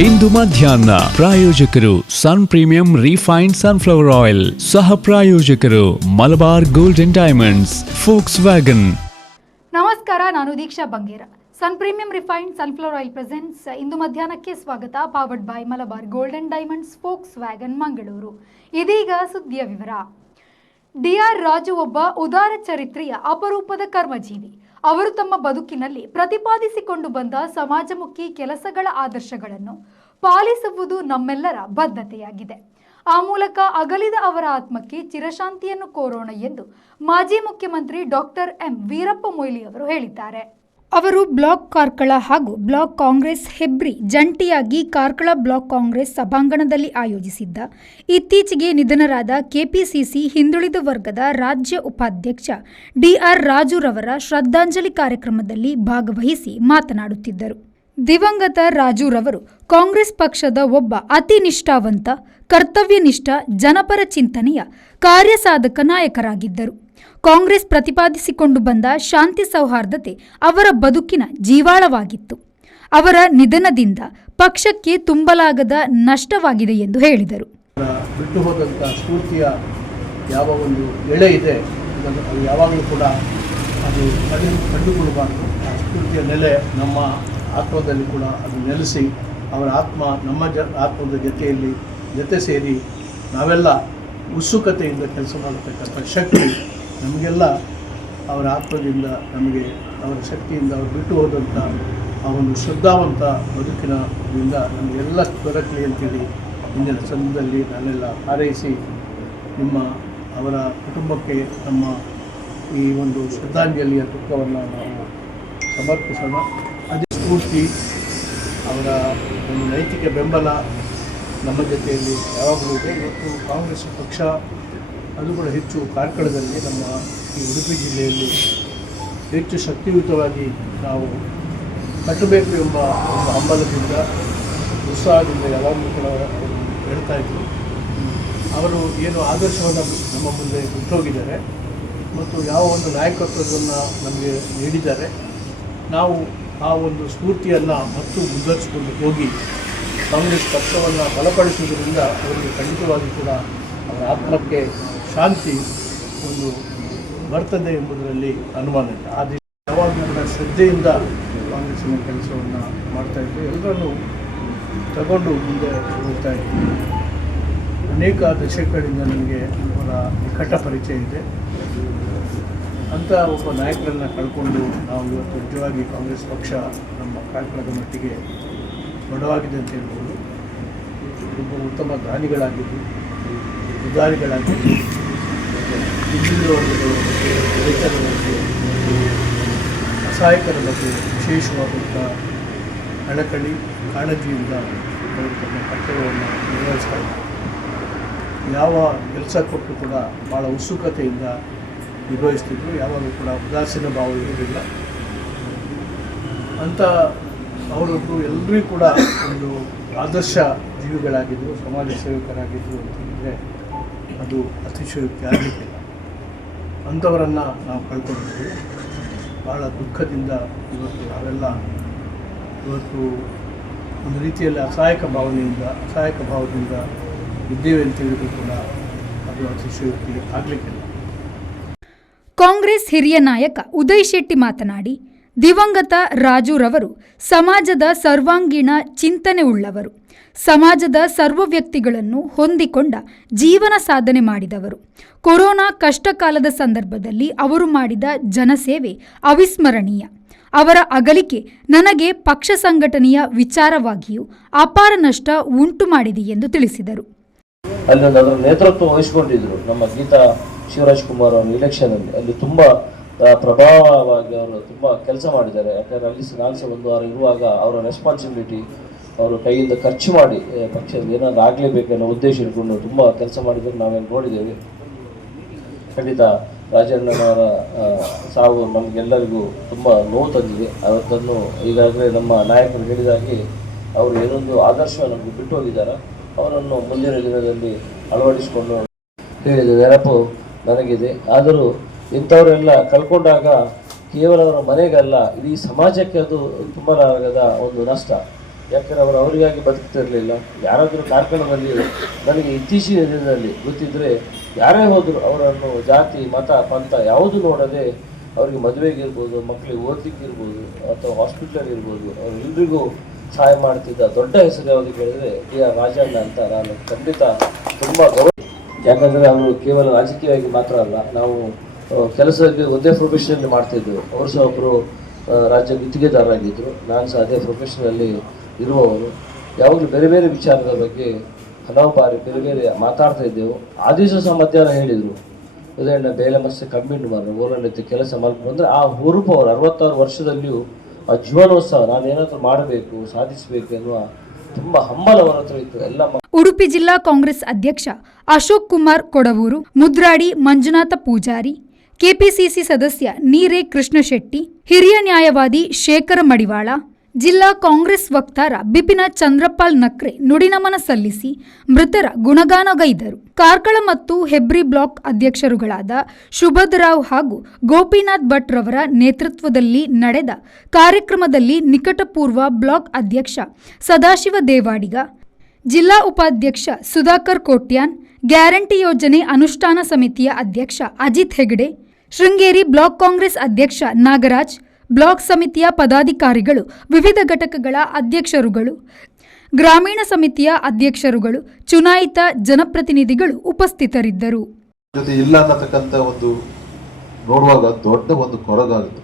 ಇಂದು ಮಧ್ಯಾಹ್ನ ಪ್ರಾಯೋಜಕರು Sun Premium refined sunflower oil, ಸಹ ಪ್ರಾಯೋಜಕರು Malabar Golden Diamonds, Volkswagen. ನಮಸ್ಕಾರ, ನಾನು Deeksha Bangera. Sun Premium refined sunflower oil presents ಇಂದು ಮಧ್ಯಾಹ್ನಕ್ಕೆ ಸ್ವಾಗತ. Powered by Malabar Golden Diamonds, Volkswagen, Mangaluru. ಇದೀಗ ಸುದ್ದಿಯ ವಿವರ. ಡಿ.ಆರ್. ರಾಜು ಒಬ್ಬ ಉದಾರ ಚರಿತ್ರೆಯ ಅಪರೂಪದ ಕರ್ಮಜೀವಿ. ಅವರು ತಮ್ಮ ಬದುಕಿನಲ್ಲಿ ಪ್ರತಿಪಾದಿಸಿಕೊಂಡು ಬಂದ ಸಮಾಜಮುಖಿ ಕೆಲಸಗಳ ಆದರ್ಶಗಳನ್ನು ಪಾಲಿಸುವುದು ನಮ್ಮೆಲ್ಲರ ಬದ್ಧತೆಯಾಗಿದೆ. ಆ ಮೂಲಕ ಅಗಲಿದ ಅವರ ಆತ್ಮಕ್ಕೆ ಚಿರಶಾಂತಿಯನ್ನು ಕೋರೋಣ ಎಂದು ಮಾಜಿ ಮುಖ್ಯಮಂತ್ರಿ ಡಾಕ್ಟರ್ ಎಂ ವೀರಪ್ಪ ಮೊಯ್ಲಿ ಅವರು ಹೇಳಿದ್ದಾರೆ. ಅವರು ಬ್ಲಾಕ್ ಕಾರ್ಕಳ ಹಾಗೂ ಬ್ಲಾಕ್ ಕಾಂಗ್ರೆಸ್ ಹೆಬ್ರಿ ಜಂಟಿಯಾಗಿ ಕಾರ್ಕಳ ಬ್ಲಾಕ್ ಕಾಂಗ್ರೆಸ್ ಸಭಾಂಗಣದಲ್ಲಿ ಆಯೋಜಿಸಿದ್ದ ಇತ್ತೀಚೆಗೆ ನಿಧನರಾದ ಕೆಪಿಸಿಸಿ ಹಿಂದುಳಿದ ವರ್ಗದ ರಾಜ್ಯ ಉಪಾಧ್ಯಕ್ಷ ಡಿ.ಆರ್. ರಾಜುರವರ ಶ್ರದ್ಧಾಂಜಲಿ ಕಾರ್ಯಕ್ರಮದಲ್ಲಿ ಭಾಗವಹಿಸಿ ಮಾತನಾಡುತ್ತಿದ್ದರು. ದಿವಂಗತ ರಾಜುರವರು ಕಾಂಗ್ರೆಸ್ ಪಕ್ಷದ ಒಬ್ಬ ಅತಿ ನಿಷ್ಠಾವಂತ, ಕರ್ತವ್ಯನಿಷ್ಠ, ಜನಪರ ಚಿಂತನೆಯ ಕಾರ್ಯಸಾಧಕ ನಾಯಕರಾಗಿದ್ದರು. ಕಾಂಗ್ರೆಸ್ ಪ್ರತಿಪಾದಿಸಿಕೊಂಡು ಬಂದ ಶಾಂತಿ ಸೌಹಾರ್ದತೆ ಅವರ ಬದುಕಿನ ಜೀವಾಳವಾಗಿತ್ತು. ಅವರ ನಿಧನದಿಂದ ಪಕ್ಷಕ್ಕೆ ತುಂಬಲಾಗದ ನಷ್ಟವಾಗಿದೆ ಎಂದು ಹೇಳಿದರು. ಬಿಟ್ಟು ಹೋದಂಥ ಸ್ಫೂರ್ತಿಯ ಯಾವ ಒಂದು ಎಳೆ ಇದೆ, ಅದು ಯಾವಾಗಲೂ ಕೂಡ ಅದು ಕಂಡುಕೊಳ್ಳಬಾರದು. ಆ ಸ್ಫೂರ್ತಿಯ ನೆಲೆ ನಮ್ಮ ಆತ್ಮದಲ್ಲಿ ಕೂಡ ಅದು ನೆಲೆಸಿ, ಅವರ ಆತ್ಮ ನಮ್ಮ ಆತ್ಮದ ಜೊತೆ ಸೇರಿ ನಾವೆಲ್ಲ ಉತ್ಸುಕತೆಯಿಂದ ಕೆಲಸ ಮಾಡತಕ್ಕಂಥ ಶಕ್ತಿ ನಮಗೆಲ್ಲ ಅವರ ಆತ್ಮದಿಂದ, ನಮಗೆ ಅವರ ಶಕ್ತಿಯಿಂದ, ಅವರು ಬಿಟ್ಟು ಹೋದಂಥ ಆ ಒಂದು ಶ್ರದ್ಧಾವಂತ ಬದುಕಿನಿಂದ ನಮಗೆಲ್ಲ ದೊರಕಲಿ ಅಂತೇಳಿ ಇಂದಿನ ಸಂದರ್ಭದಲ್ಲಿ ನಾನೆಲ್ಲ ಹಾರೈಸಿ ಅವರ ಕುಟುಂಬಕ್ಕೆ ನಮ್ಮ ಈ ಒಂದು ಶ್ರದ್ಧಾಂಜಲಿಯ ದುಃಖವನ್ನು ನಾವು ಸಮರ್ಪಿಸೋಣ. ಅದೇ ಸ್ಫೂರ್ತಿ, ಅವರ ಒಂದು ನೈತಿಕ ಬೆಂಬಲ ನಮ್ಮ ಜೊತೆಯಲ್ಲಿ ಯಾವಾಗಲೂ ಇದೆ. ಇವತ್ತು ಕಾಂಗ್ರೆಸ್ ಪಕ್ಷ ಅದು ಕೂಡ ಹೆಚ್ಚು ಕಾರ್ಕಳದಲ್ಲಿ, ನಮ್ಮ ಈ ಉಡುಪಿ ಜಿಲ್ಲೆಯಲ್ಲಿ ಹೆಚ್ಚು ಶಕ್ತಿಯುತವಾಗಿ ನಾವು ಕಟ್ಟಬೇಕು ಎಂಬ ಒಂದು ಹಂಬಲದಿಂದ, ಉತ್ಸಾಹದಿಂದ ಯಾವಾಗಲೂ ಕೂಡ ಅವರು ಹೇಳ್ತಾ ಇದ್ದರು. ಅವರು ಏನು ಆದರ್ಶವನ್ನು ನಮ್ಮ ಮುಂದೆ ಬಿಟ್ಟೋಗಿದ್ದಾರೆ ಮತ್ತು ಯಾವ ಒಂದು ನಾಯಕತ್ವವನ್ನು ನಮಗೆ ನೀಡಿದ್ದಾರೆ, ನಾವು ಆ ಒಂದು ಸ್ಫೂರ್ತಿಯನ್ನು ಮತ್ತು ಮುಂದುವರಿಸಿಕೊಂಡು ಹೋಗಿ ಕಾಂಗ್ರೆಸ್ ಪಕ್ಷವನ್ನು ಬಲಪಡಿಸುವುದರಿಂದ ಅವರಿಗೆ ಖಂಡಿತವಾಗಿ ಕೂಡ ಅವರ ಆತ್ಮಕ್ಕೆ ಶಾಂತಿ ಒಂದು ಬರ್ತದೆ ಎಂಬುದರಲ್ಲಿ ಅನುಮಾನ ಇಲ್ಲ. ಆ ದಿನ ಯಾವಾಗಲೂ ಕೂಡ ಶ್ರದ್ಧೆಯಿಂದ ಕಾಂಗ್ರೆಸ್ಸಿನ ಕೆಲಸವನ್ನು ಮಾಡ್ತಾಯಿದ್ದರು. ಎಲ್ಲರನ್ನೂ ತಗೊಂಡು ಮುಂದೆ ಹೋಗ್ತಾ ಇದ್ದರು. ಅನೇಕ ದಶಕಗಳಿಂದ ನನಗೆ ಅವರ ನಿಕಟ ಪರಿಚಯ ಇದೆ. ಅಂಥ ಒಬ್ಬ ನಾಯಕರನ್ನು ಕಳ್ಕೊಂಡು ನಾವು ಇವತ್ತು ನಿಜವಾಗಿ ಕಾಂಗ್ರೆಸ್ ಪಕ್ಷ ನಮ್ಮ ಕಾರ್ಕಳದ ಮಟ್ಟಿಗೆ ಬಡವಾಗಿದೆ ಅಂತ ಹೇಳ್ಬೋದು. ಒಬ್ಬ ಉತ್ತಮ ದಾನಿಗಳಾಗಿದ್ದು, ಉದಾರಿಗಳಾಗಿದ್ದು, ಹಿಂದುಳಿದ ವರ್ಗದವರ ಬಗ್ಗೆ, ರೈತರ ಬಗ್ಗೆ, ಅಸಹಾಯಕರ ಬಗ್ಗೆ ವಿಶೇಷವಾದಂಥ ಕಳಕಳಿ, ಕಾಳಜಿಯಿಂದ ಅವರು ತಮ್ಮ ಕರ್ತವ್ಯವನ್ನು ನಿರ್ವಹಿಸ್ತಾ ಇದ್ದಾರೆ. ಯಾವ ಕೆಲಸ ಕೊಟ್ಟು ಕೂಡ ಭಾಳ ಉತ್ಸುಕತೆಯಿಂದ ನಿರ್ವಹಿಸ್ತಿದ್ರು. ಯಾವಾಗಲೂ ಕೂಡ ಉದಾಸೀನ ಭಾವ ಇರುವುದಿಲ್ಲ. ಅಂಥ ಅವರದ್ದು ಎಲ್ಲರಿಗೂ ಕೂಡ ಒಂದು ಆದರ್ಶ ಜೀವಿಗಳಾಗಿದ್ದರು, ಸಮಾಜ ಸೇವಕರಾಗಿದ್ದರು ಅಂತಂದರೆ ಅದು ಅತಿಶಯೋಕ್ತಿ ಆಗಲಿಕ್ಕಿಲ್ಲ. ಅಂಥವರನ್ನು ನಾವು ಕಳ್ಕೊಂಡಿದ್ದೀವಿ. ಭಾಳ ದುಃಖದಿಂದ ಇವತ್ತು ನಾವೆಲ್ಲ ಒಂದು ರೀತಿಯಲ್ಲಿ ಅಸಹಾಯಕ ಭಾವದಿಂದ ಇದ್ದೇವೆ ಅಂತ ಹೇಳಿದ್ರು ಕೂಡ ಅದು ಅತಿಶಯೋಕ್ತಿ ಆಗಲಿಕ್ಕಿಲ್ಲ. ಕಾಂಗ್ರೆಸ್ ಹಿರಿಯ ನಾಯಕ ಉದಯ್ ಶೆಟ್ಟಿ ಮಾತನಾಡಿ, ದಿವಂಗತ ರಾಜುರವರು ಸಮಾಜದ ಸರ್ವಾಂಗೀಣ ಚಿಂತನೆ ಉಳ್ಳವರು, ಸಮಾಜದ ಸರ್ವ ವ್ಯಕ್ತಿಗಳನ್ನು ಹೊಂದಿಕೊಂಡ ಜೀವನ ಸಾಧನೆ ಮಾಡಿದವರು. ಕೊರೋನಾ ಕಷ್ಟಕಾಲದ ಸಂದರ್ಭದಲ್ಲಿ ಅವರು ಮಾಡಿದ ಜನಸೇವೆ ಅವಿಸ್ಮರಣೀಯ. ಅವರ ಅಗಲಿಕೆ ನನಗೆ ಪಕ್ಷ ಸಂಘಟನೆಯ ವಿಚಾರವಾಗಿಯೂ ಅಪಾರ ನಷ್ಟ ಉಂಟು ಮಾಡಿದೆ ಎಂದು ತಿಳಿಸಿದರು. ಅಲ್ಲಿ ಅದರ ನೇತೃತ್ವ ವಹಿಸಿಕೊಂಡಿದ್ದರು ನಮ್ಮ ಗೀತಾ ಶಿವರಾಜ್ ಕುಮಾರ್ ಅವರು ಇಲೆಕ್ಷನಲ್ಲಿ. ಅಲ್ಲಿ ತುಂಬ ಪ್ರಭಾವವಾಗಿ ಅವರು ತುಂಬ ಕೆಲಸ ಮಾಡಿದ್ದಾರೆ. ಯಾಕಂದರೆ ಅಲ್ಲಿ ನಾನು ಒಂದು ವಾರ ಇರುವಾಗ ಅವರ ರೆಸ್ಪಾನ್ಸಿಬಿಲಿಟಿ ಅವರು ಕೈಯಿಂದ ಖರ್ಚು ಮಾಡಿ ಪಕ್ಷದ ಏನಾದರೂ ಆಗಲೇಬೇಕನ್ನೋ ಉದ್ದೇಶ ಇಟ್ಕೊಂಡು ತುಂಬ ಕೆಲಸ ಮಾಡಿದ್ರು ನಾವೇನು ನೋಡಿದ್ದೇವೆ. ಖಂಡಿತ ರಾಜಣ್ಣನವರ ಸಾವು ನಮಗೆಲ್ಲರಿಗೂ ತುಂಬ ನೋವು ತಂದಿದೆ. ಅವತ್ತನ್ನು ಈಗಾಗಲೇ ನಮ್ಮ ನಾಯಕರು ಹೇಳಿದಾಗೆ ಅವರು ಏನೊಂದು ಆದರ್ಶ ನಮಗೆ ಬಿಟ್ಟು ಹೋಗಿದ್ದಾರೆ, ಅವರನ್ನು ಮುಂದಿನ ದಿನದಲ್ಲಿ ಅಳವಡಿಸಿಕೊಂಡು ಹೇಳಿದ ನೆನಪು ನನಗಿದೆ. ಆದರೂ ಇಂಥವರೆಲ್ಲ ಕಳ್ಕೊಂಡಾಗ ಕೇವಲ ಅವರ ಮನೆಗಲ್ಲ, ಇಡೀ ಸಮಾಜಕ್ಕೆ ಅದು ತುಂಬಲಾಗದ ಒಂದು ನಷ್ಟ. ಯಾಕಂದರೆ ಅವರು ಅವರಿಗಾಗಿ ಬದುಕ್ತಿರಲಿಲ್ಲ. ಯಾರಾದರೂ ಕಾರ್ಯಕ್ರಮದಲ್ಲಿ ನನಗೆ ಇತ್ತೀಚಿನ ದಿನದಲ್ಲಿ ಗೊತ್ತಿದ್ದರೆ ಯಾರೇ ಹೋದರೂ ಅವರನ್ನು ಜಾತಿ ಮತ ಪಂಥ ಯಾವುದು ನೋಡದೆ ಅವರಿಗೆ ಮದುವೆಗಿರ್ಬೋದು, ಮಕ್ಕಳಿಗೆ ಓದಲಿಕ್ಕಿರ್ಬೋದು ಅಥವಾ ಹಾಸ್ಪಿಟ್ಲರ್ ಇರ್ಬೋದು, ಅವರೆಲ್ಲರಿಗೂ ಸಹಾಯ ಮಾಡ್ತಿದ್ದ ದೊಡ್ಡ ಹೆಸರು ಯಾವುದು ಕೇಳಿದರೆ ಡಿ.ಆರ್. ರಾಜಣ್ಣ ಅಂತ ನಾನು ಖಂಡಿತ ತುಂಬ ಯಾಕಂದರೆ ಅವರು ಕೇವಲ ರಾಜಕೀಯವಾಗಿ ಮಾತ್ರ ಅಲ್ಲ, ನಾವು ಕೆಲಸದಲ್ಲಿ ಒಂದೇ ಪ್ರೊಫೆಷನಲ್ಲಿ ಮಾಡ್ತಿದ್ದೆವು. ಅವರು ಸಹ ಒಬ್ಬರು ರಾಜ್ಯ ಗುತ್ತಿಗೆದಾರರಾಗಿದ್ದರು, ನಾನು ಸಹ ಅದೇ ಪ್ರೊಫೆಷನಲ್ಲಿ ಇರುವವರು. ಯಾವಾಗಲೂ ಬೇರೆ ಬೇರೆ ವಿಚಾರದ ಬಗ್ಗೆ ಹಲವು ಬಾರಿ ಬೇರೆ ಬೇರೆ ಮಾತಾಡ್ತಾ ಇದ್ದೆವು. ಆ ದಿವಸ ಸಹ ಮಧ್ಯಾಹ್ನ ಹೇಳಿದರು, ಉದಯಣ್ಣ ಬೇಲೆ ಮಸ್ತೆ ಕಮ್ಮಿಂಡು ಮಾರ ಊರಲ್ಲಿತ್ತು ಕೆಲಸ ಮಾಡ್ಕೊಂಡು. ಅಂದರೆ ಆ ಹುರುಪು ಅವರು 66 ವರ್ಷದಲ್ಲಿಯೂ ಆ ಜೀವನೋತ್ಸವ ನಾನೇನಾದರೂ ಮಾಡಬೇಕು ಸಾಧಿಸಬೇಕು ಎನ್ನುವ ತುಂಬ ಹಂಬಲ ಅವರ ಹತ್ರ ಇತ್ತು. ಎಲ್ಲ ಉಡುಪಿ ಜಿಲ್ಲಾ ಕಾಂಗ್ರೆಸ್ ಅಧ್ಯಕ್ಷ ಅಶೋಕ್ ಕುಮಾರ್ ಕೊಡವೂರು, ಮುದ್ರಾಡಿ ಮಂಜುನಾಥ ಪೂಜಾರಿ, ಕೆಪಿಸಿಸಿ ಸದಸ್ಯ ನೀರೇ ಕೃಷ್ಣಶೆಟ್ಟಿ, ಹಿರಿಯ ನ್ಯಾಯವಾದಿ ಶೇಖರ ಮಡಿವಾಳ, ಜಿಲ್ಲಾ ಕಾಂಗ್ರೆಸ್ ವಕ್ತಾರ ಬಿಪಿನ ಚಂದ್ರಪಾಲ್ ನಕ್ರೆ ನುಡಿನಮನ ಸಲ್ಲಿಸಿ ಮೃತರ ಗುಣಗಾನಗೈದರು. ಕಾರ್ಕಳ ಮತ್ತು ಹೆಬ್ರಿ ಬ್ಲಾಕ್ ಅಧ್ಯಕ್ಷರುಗಳಾದ ಶುಭದ್ರಾವ್ ಹಾಗೂ ಗೋಪಿನಾಥ್ ಭಟ್ ರವರ ನೇತೃತ್ವದಲ್ಲಿ ನಡೆದ ಕಾರ್ಯಕ್ರಮದಲ್ಲಿ ನಿಕಟಪೂರ್ವ ಬ್ಲಾಕ್ ಅಧ್ಯಕ್ಷ ಸದಾಶಿವ ದೇವಾಡಿಗ, ಜಿಲ್ಲಾ ಉಪಾಧ್ಯಕ್ಷ ಸುಧಾಕರ್ ಕೋಟ್ಯಾನ್, ಗ್ಯಾರಂಟಿ ಯೋಜನೆ ಅನುಷ್ಠಾನ ಸಮಿತಿಯ ಅಧ್ಯಕ್ಷ ಅಜಿತ್ ಹೆಗಡೆ, ಶೃಂಗೇರಿ ಬ್ಲಾಕ್ ಕಾಂಗ್ರೆಸ್ ಅಧ್ಯಕ್ಷ ನಾಗರಾಜ್, ಬ್ಲಾಕ್ ಸಮಿತಿಯ ಪದಾಧಿಕಾರಿಗಳು, ವಿವಿಧ ಘಟಕಗಳ ಅಧ್ಯಕ್ಷರುಗಳು, ಗ್ರಾಮೀಣ ಸಮಿತಿಯ ಅಧ್ಯಕ್ಷರುಗಳು, ಚುನಾಯಿತ ಜನಪ್ರತಿನಿಧಿಗಳು ಉಪಸ್ಥಿತರಿದ್ದರು. ಜೊತೆ ಇಲ್ಲ ಅನ್ನತಕ್ಕಂಥ ಒಂದು ನೋಡುವಾಗ ದೊಡ್ಡ ಒಂದು ಕೊರಗಾಗುತ್ತೆ.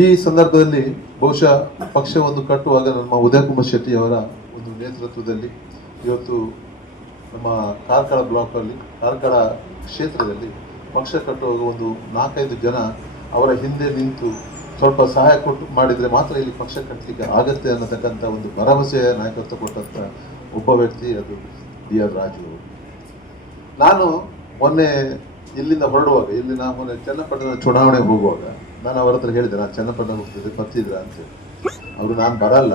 ಈ ಸಂದರ್ಭದಲ್ಲಿ ಬಹುಶಃ ಪಕ್ಷವನ್ನು ಕಟ್ಟುವಾಗ ನಮ್ಮ ಉದಯ ಕುಮಾರ್ ಶೆಟ್ಟಿ ಅವರ ಒಂದು ನೇತೃತ್ವದಲ್ಲಿ ಇವತ್ತು ನಮ್ಮ ಕಾರ್ಕಳ ಬ್ಲಾಕಲ್ಲಿ ಕಾರ್ಕಳ ಕ್ಷೇತ್ರದಲ್ಲಿ ಪಕ್ಷ ಕಟ್ಟುವಾಗ ಒಂದು 4-5 ಜನ ಅವರ ಹಿಂದೆ ನಿಂತು ಸ್ವಲ್ಪ ಸಹಾಯ ಕೊಟ್ಟು ಮಾಡಿದರೆ ಮಾತ್ರ ಇಲ್ಲಿ ಪಕ್ಷ ಕಟ್ಟಲಿಕ್ಕೆ ಆಗತ್ತೆ ಅನ್ನತಕ್ಕಂಥ ಒಂದು ಭರವಸೆಯ ನಾಯಕತ್ವ ಕೊಟ್ಟಂಥ ಒಬ್ಬ ವ್ಯಕ್ತಿ ಅದು ಡಿ.ಆರ್. ರಾಜು ಅವರು. ನಾನು ಮೊನ್ನೆ ಇಲ್ಲಿಂದ ಹೊರಡುವಾಗ, ಇಲ್ಲಿ ನಾವು ಮೊನ್ನೆ ಚನ್ನಪಟ್ಟಣ ಚುನಾವಣೆಗೆ ಹೋಗುವಾಗ ನಾನು ಅವರ ಹತ್ರ ಹೇಳಿದೆ, ನಾನು ಚನ್ನಪಟ್ಟಣ ಹೋಗ್ತಿದ್ದೆ ಬರ್ತಿದ್ರ ಅಂತೇಳಿ. ಅವರು ನಾನು ಬರಲ್ಲ,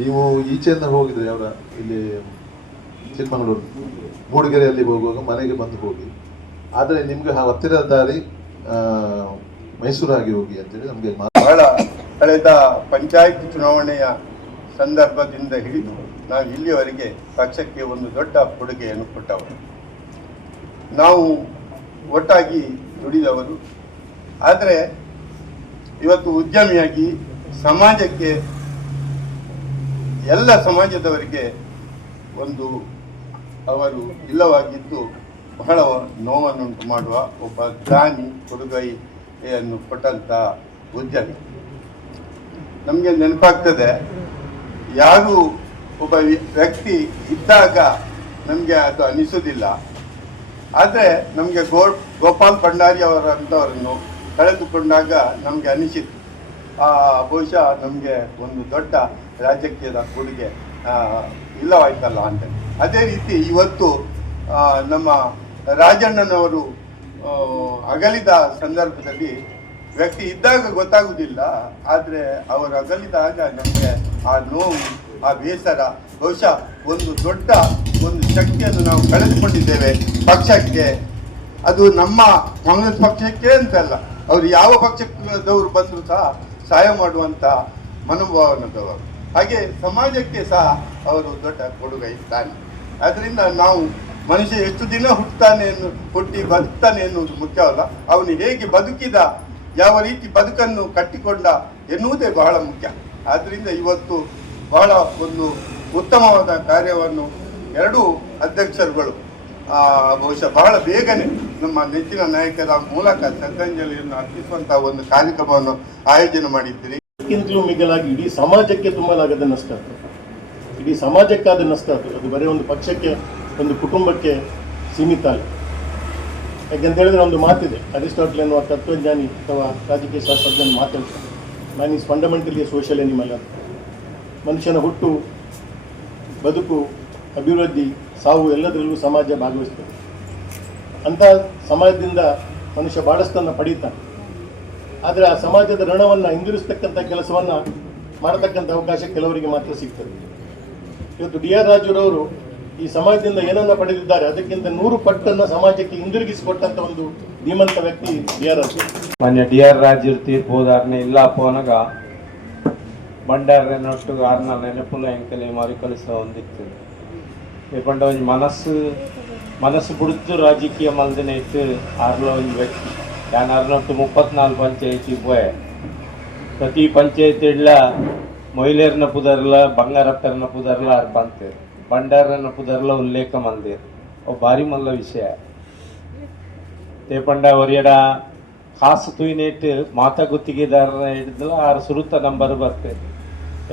ನೀವು ಈಚೆಯಿಂದ ಹೋಗಿದ್ರೆ ಅವರ ಇಲ್ಲಿ ಚಿಕ್ಕಮಗಳೂರು ಮೂಡಿಗೆರೆಯಲ್ಲಿ ಹೋಗುವಾಗ ಮನೆಗೆ ಬಂದು ಹೋಗಿ, ಆದರೆ ನಿಮ್ಗೆ ಹತ್ತಿರದ ದಾರಿ ಮೈಸೂರಾಗಿ ಹೋಗಿ ಅಂತೇಳಿ ನಮಗೆ ಬಹಳ ಕಳೆದ ಪಂಚಾಯತ್ ಚುನಾವಣೆಯ ಸಂದರ್ಭದಿಂದ ಹಿಡಿದು ನಾವು ಇಲ್ಲಿಯವರೆಗೆ ಪಕ್ಷಕ್ಕೆ ಒಂದು ದೊಡ್ಡ ಕೊಡುಗೆಯನ್ನು ಕೊಟ್ಟವರು. ನಾವು ಒಟ್ಟಾಗಿ ದುಡಿದವರು. ಆದರೆ ಇವತ್ತು ಉದ್ಯಮಿಯಾಗಿ ಸಮಾಜಕ್ಕೆ, ಎಲ್ಲ ಸಮಾಜದವರಿಗೆ ಒಂದು ಅವರು ಇಲ್ಲವಾಗಿದ್ದು ಬಹಳ ನೋವನ್ನುಂಟು ಮಾಡುವ ಒಬ್ಬ ದಾನಿ ಕೊಡುಗೆಯನ್ನು ಕೊಟ್ಟಂಥ ಉದ್ಯಮಿ. ನಮಗೆ ನೆನಪಾಗ್ತದೆ, ಯಾರು ಒಬ್ಬ ವ್ಯಕ್ತಿ ಇದ್ದಾಗ ನಮಗೆ ಅದು ಅನಿಸೋದಿಲ್ಲ. ಆದರೆ ನಮಗೆ ಗೋಪಾಲ್ ಭಂಡಾರಿ ಅವರಂಥವರನ್ನು ಕಳೆದುಕೊಂಡಾಗ ನಮಗೆ ಅನಿಸಿತು, ಬಹುಶಃ ನಮಗೆ ಒಂದು ದೊಡ್ಡ ರಾಜಕೀಯದ ಕೊಡುಗೆ ಇಲ್ಲವಾಯ್ತಲ್ಲ ಅಂತ. ಅದೇ ರೀತಿ ಇವತ್ತು ನಮ್ಮ ರಾಜಣ್ಣನವರು ಅಗಲಿದ ಸಂದರ್ಭದಲ್ಲಿ ವ್ಯಕ್ತಿ ಇದ್ದಾಗ ಗೊತ್ತಾಗುವುದಿಲ್ಲ, ಆದರೆ ಅವರು ಅಗಲಿದಾಗ ನಮಗೆ ಆ ನೋವು, ಆ ಬೇಸರ, ಬಹುಶಃ ಒಂದು ದೊಡ್ಡ ಒಂದು ಶಕ್ತಿಯನ್ನು ನಾವು ಕಳೆದುಕೊಂಡಿದ್ದೇವೆ ಪಕ್ಷಕ್ಕೆ. ಅದು ನಮ್ಮ ಕಾಂಗ್ರೆಸ್ ಪಕ್ಷಕ್ಕೆ ಅಂತಲ್ಲ, ಅವರು ಯಾವ ಪಕ್ಷದವರು ಬಂದರೂ ಸಹ ಸಹಾಯ ಮಾಡುವಂಥ ಮನೋಭಾವನದವರು. ಹಾಗೆ ಸಮಾಜಕ್ಕೆ ಸಹ ಅವರು ದೊಡ್ಡ ಕೊಡುಗೆ ಇದ್ದಾನೆ. ಆದ್ದರಿಂದ ನಾವು ಮನುಷ್ಯ ಎಷ್ಟು ದಿನ ಹುಟ್ಟಿ ಬದುಕ್ತಾನೆ ಎನ್ನುವುದು ಮುಖ್ಯವಲ್ಲ, ಅವನು ಹೇಗೆ ಬದುಕಿದ, ಯಾವ ರೀತಿ ಬದುಕನ್ನು ಕಟ್ಟಿಕೊಂಡ ಎನ್ನುವುದೇ ಬಹಳ ಮುಖ್ಯ. ಆದ್ದರಿಂದ ಇವತ್ತು ಬಹಳ ಒಂದು ಉತ್ತಮವಾದ ಕಾರ್ಯವನ್ನು ಎರಡೂ ಅಧ್ಯಕ್ಷರುಗಳು ಬಹುಶಃ ಬಹಳ ಬೇಗನೆ ನಮ್ಮ ನೆಚ್ಚಿನ ನಾಯಕರ ಮೂಲಕ ಶ್ರದ್ಧಾಂಜಲಿಯನ್ನು ಅರ್ಪಿಸುವಂತಹ ಒಂದು ಕಾರ್ಯಕ್ರಮವನ್ನು ಆಯೋಜನೆ ಮಾಡಿದ್ದೀರಿ. ಇದಕ್ಕಿಂತಲೂ ಮಿಗಿಲಾಗಿ ಇಡೀ ಸಮಾಜಕ್ಕೆ ತುಂಬಲಾಗದ ನಷ್ಟ, ಇಡೀ ಸಮಾಜಕ್ಕಾದ ನಷ್ಟ. ಅದು ಬರೀ ಒಂದು ಪಕ್ಷಕ್ಕೆ, ಒಂದು ಕುಟುಂಬಕ್ಕೆ ಸೀಮಿತ ಅಲ್ಲ. ಯಾಕೆಂತ ಹೇಳಿದ್ರೆ ಒಂದು ಮಾತಿದೆ, ಅರಿಸ್ಟಾಟಲ್ ಎನ್ನುವ ತತ್ವಜ್ಞಾನಿ ಅಥವಾ ರಾಜಕೀಯ ಶಾಸ್ತ್ರಜ್ಞನ ಮಾತಾಡ್ತಾರೆ, man is fundamentally social animal ಅಂತ. ಮನುಷ್ಯನ ಹುಟ್ಟು, ಬದುಕು, ಅಭಿವೃದ್ಧಿ, ಸಾವು ಎಲ್ಲದರಲ್ಲೂ ಸಮಾಜ ಭಾಗವಹಿಸ್ತದೆ. ಅಂಥ ಸಮಾಜದಿಂದ ಮನುಷ್ಯ ಭಾಳಷ್ಟನ್ನು ಪಡೀತಾನೆ. ಆದರೆ ಆ ಸಮಾಜದ ಋಣವನ್ನು ಹಿಂದಿರಿಸ್ತಕ್ಕಂಥ ಕೆಲಸವನ್ನು ಮಾಡತಕ್ಕಂಥ ಅವಕಾಶ ಕೆಲವರಿಗೆ ಮಾತ್ರ ಸಿಗ್ತದೆ. ಇವತ್ತು ಡಿ.ಆರ್. ರಾಜುರವರು ಈ ಸಮಾಜದಿಂದ ಏನನ್ನ ಪಡೆದಿದ್ದಾರೆ ಅದಕ್ಕಿಂತ 100 ಪಟ್ಟನ್ನು ಸಮಾಜಕ್ಕೆ ಹಿಂದಿರುಗಿಸಿಕೊಟ್ಟಂಥ ಒಂದು ಧೀಮಂತ ವ್ಯಕ್ತಿ ಡಿ.ಆರ್. ರಾಜು. ಮಾನ್ಯ ಡಿ.ಆರ್. ರಾಜು ತೀರ್ಪು ಹೋದಾರನೇ ಇಲ್ಲ ಪೋನಾಗ ಬಂಡಾರನೊಟ್ಟು ಆರ್ನ ನೆನಪುಲ ಎಂಕಲೆ ಮರುಕಳಿಸ ಹೊಂದಿತ್ತು ಏಪಂಡ ಒಂದು ಮನಸ್ಸು ಬಿಡುತ್ತು ರಾಜಕೀಯ ಮಲ್ದಿನ ಇತ್ತು ಆರ್ಲ ಒಂದು ವ್ಯಕ್ತಿ ಯಾನ್ ಅರ್ನೊಟ್ಟು 34 ಪಂಚಾಯತಿ ಪೋಯ ಪ್ರತಿ ಪಂಚಾಯತಿ ಇಡ್ಲ ಮೊಯ್ಲೇರ್ನ ಪುದರ್ಲ ಬಂಗಾರಪ್ಪರ್ನ ಪುದರ್ಲ ಆರ್ ಬಂತೇರು ಬಂಡಾರನ ಪುದರ್ಲ ಉಲ್ಲೇಖ ಮಂದಿರು ಅವು ಭಾರಿ ಮಲ್ಲ ವಿಷಯ ತೇಪಂಡ ಒರಿಯಡ ಕಾಸು ತುಯ್ನೇಟ್ ಮಾತಾ ಗುತ್ತಿಗೆದಾರರ ಹಿಡಿದಲ್ಲ ಆರು ಸುರುತ ನಂಬರ್ ಬರ್ತೇನೆ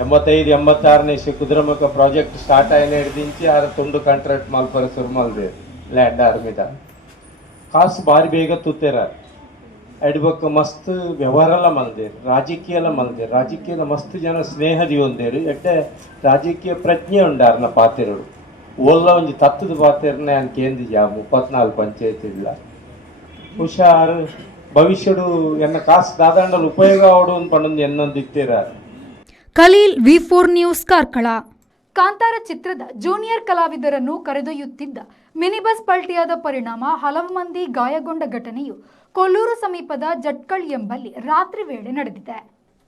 85-86ನೇ ಕುದುರೆಮುಖ ಪ್ರಾಜೆಕ್ಟ್ ಸ್ಟಾರ್ಟ್ ಆಯ್ನ ಹಿಡಿದಿಂಚಿ ಆರು ತುಂಡು ಕಾಂಟ್ರಾಕ್ಟ್ ಮಲ್ಪರ ಶುರು ಮಲ್ದೇರು ಲ್ಯಾಂಡ್ ಆರ್ಮಿದ ಕಾಸು ಭಾರಿ ಬೇಗ ತುತ್ತೇರ ಅಡ್ಬಕ್ಕ ಮಸ್ತ್ ವ್ಯವಹಾರಲ್ಲ ಮಲ್ದೇರು ರಾಜಕೀಯಲ ಮಸ್ತ್ ಜನ ಸ್ನೇಹದಿ ಹೊಂದೇರು ಎಡ್ಡೆ ರಾಜಕೀಯ ಪ್ರಜ್ಞೆ ಉಂಡಾರನ ಪಾತೆರಡು ಓಲ್ಲ ಒಂಜಿ ತತ್ತದ ಪಾತೆರನೆ ಅನ್ ಕೇಂದ್ರಿಜ 34 ಪಂಚಾಯತ್ ಇಲ್ಲ ಹುಷಾರ್ ಭವಿಷ್ಯಡು ಎನ್ನ ಕಾಸು ದಾದಾಂಡಲು ಉಪಯೋಗ ಆವಡು ಪಂಡೊಂದು ಎನ್ನೊಂದು ಇತ್ತೀರ. Khaleel V4 news Karkala. ಕಾಂತಾರ ಚಿತ್ರದ ಜೂನಿಯರ್ ಕಲಾವಿದರನ್ನು ಕರೆದೊಯ್ಯುತ್ತಿದ್ದ ಮಿನಿ ಬಸ್ ಪಲ್ಟಿಯಾದ ಪರಿಣಾಮ ಹಲವು ಮಂದಿ ಗಾಯಗೊಂಡ ಘಟನೆಯು ಕೊಲ್ಲೂರು ಸಮೀಪದ ಜಟ್ಕಳ್ ಎಂಬಲ್ಲಿ ರಾತ್ರಿ ವೇಳೆ ನಡೆದಿದೆ.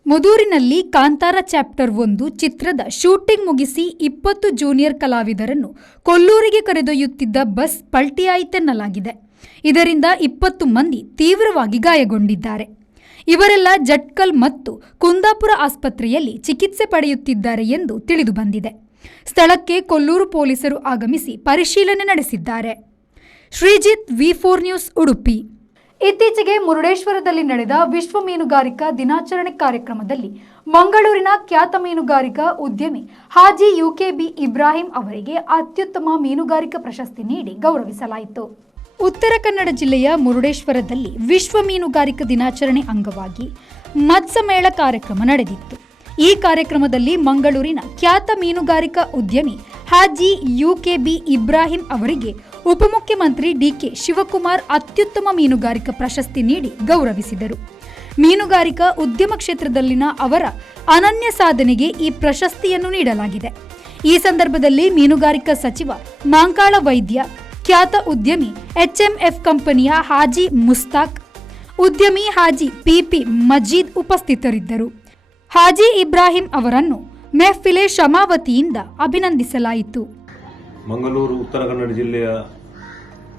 ಮುದೂರಿನಲ್ಲಿ ಕಾಂತಾರ ಚಾಪ್ಟರ್ 1 ಚಿತ್ರದ ಶೂಟಿಂಗ್ ಮುಗಿಸಿ 20 ಜೂನಿಯರ್ ಕಲಾವಿದರನ್ನು ಕೊಲ್ಲೂರಿಗೆ ಕರೆದೊಯ್ಯುತ್ತಿದ್ದ ಬಸ್ ಪಲ್ಟಿಯಾಯಿತೆನ್ನಲಾಗಿದೆ. ಇದರಿಂದ 20 ಮಂದಿ ತೀವ್ರವಾಗಿ ಗಾಯಗೊಂಡಿದ್ದಾರೆ. ಇವರೆಲ್ಲ ಜಟ್ಕಲ್ ಮತ್ತು ಕುಂದಾಪುರ ಆಸ್ಪತ್ರೆಯಲ್ಲಿ ಚಿಕಿತ್ಸೆ ಪಡೆಯುತ್ತಿದ್ದಾರೆ ಎಂದು ತಿಳಿದು ಬಂದಿದೆ. ಸ್ಥಳಕ್ಕೆ ಕೊಲ್ಲೂರು ಪೊಲೀಸರು ಆಗಮಿಸಿ ಪರಿಶೀಲನೆ ನಡೆಸಿದ್ದಾರೆ. Sreejith V4 news Udupi. ಇತ್ತೀಚೆಗೆ ಮುರುಡೇಶ್ವರದಲ್ಲಿ ನಡೆದ ವಿಶ್ವ ಮೀನುಗಾರಿಕಾ ದಿನಾಚರಣೆ ಕಾರ್ಯಕ್ರಮದಲ್ಲಿ ಮಂಗಳೂರಿನ ಖ್ಯಾತ ಮೀನುಗಾರಿಕಾ ಉದ್ಯಮಿ ಹಾಜಿ UKB ಇಬ್ರಾಹಿಂ ಅವರಿಗೆ ಅತ್ಯುತ್ತಮ ಮೀನುಗಾರಿಕಾ ಪ್ರಶಸ್ತಿ ನೀಡಿ ಗೌರವಿಸಲಾಯಿತು. ಉತ್ತರ ಕನ್ನಡ ಜಿಲ್ಲೆಯ ಮುರುಡೇಶ್ವರದಲ್ಲಿ ವಿಶ್ವ ಮೀನುಗಾರಿಕಾ ದಿನಾಚರಣೆ ಅಂಗವಾಗಿ ಮತ್ಸ್ಯಮೇಳ ಕಾರ್ಯಕ್ರಮ ನಡೆದಿತ್ತು. ಈ ಕಾರ್ಯಕ್ರಮದಲ್ಲಿ ಮಂಗಳೂರಿನ ಖ್ಯಾತ ಮೀನುಗಾರಿಕಾ ಉದ್ಯಮಿ ಹಾಜಿ UKB ಇಬ್ರಾಹಿಂ ಅವರಿಗೆ ಉಪಮುಖ್ಯಮಂತ್ರಿ DK ಶಿವಕುಮಾರ್ ಅತ್ಯುತ್ತಮ ಮೀನುಗಾರಿಕಾ ಪ್ರಶಸ್ತಿ ನೀಡಿ ಗೌರವಿಸಿದರು. ಮೀನುಗಾರಿಕಾ ಉದ್ಯಮ ಕ್ಷೇತ್ರದಲ್ಲಿನ ಅವರ ಅನನ್ಯ ಸಾಧನೆಗೆ ಈ ಪ್ರಶಸ್ತಿಯನ್ನು ನೀಡಲಾಗಿದೆ. ಈ ಸಂದರ್ಭದಲ್ಲಿ ಮೀನುಗಾರಿಕಾ ಸಚಿವ ಮಾಂಕಾಳ ವೈದ್ಯ, ಖ್ಯಾತ ಉದ್ಯಮಿ HMF ಕಂಪನಿಯ ಹಾಜಿ ಮುಸ್ತಾಕ್, ಉದ್ಯಮಿ ಹಾಜಿ PP ಮಜೀದ್ ಉಪಸ್ಥಿತರಿದ್ದರು. ಹಾಜಿ ಇಬ್ರಾಹಿಂ ಅವರನ್ನು ಮೆಹ್ಫಿಲೆ ಶಮಾವತಿಯಿಂದ ಅಭಿನಂದಿಸಲಾಯಿತು. ಮಂಗಳೂರು ಉತ್ತರ ಕನ್ನಡ ಜಿಲ್ಲೆಯ